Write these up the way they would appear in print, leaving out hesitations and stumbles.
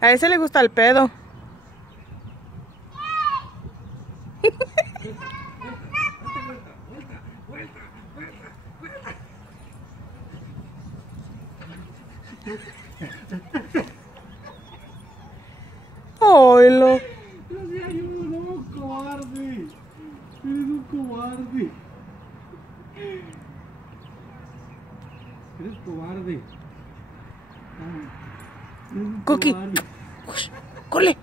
A ese le gusta el pedo. Oilo. No seas un cobarde. Eres un cobarde. Eres cobarde. Cookie. Corre.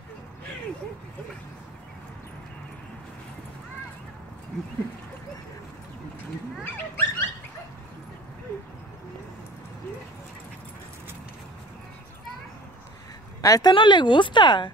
A esta no le gusta.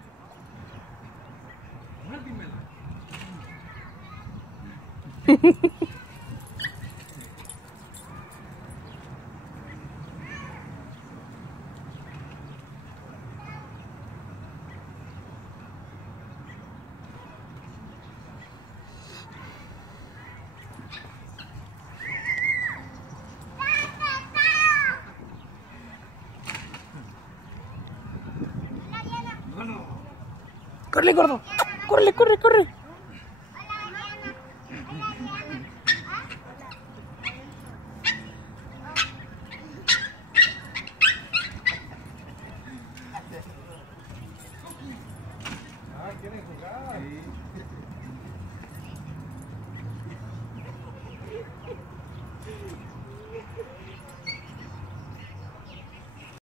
Corre, gordo. Corre, corre, corre. ¿Quieren jugar? Sí.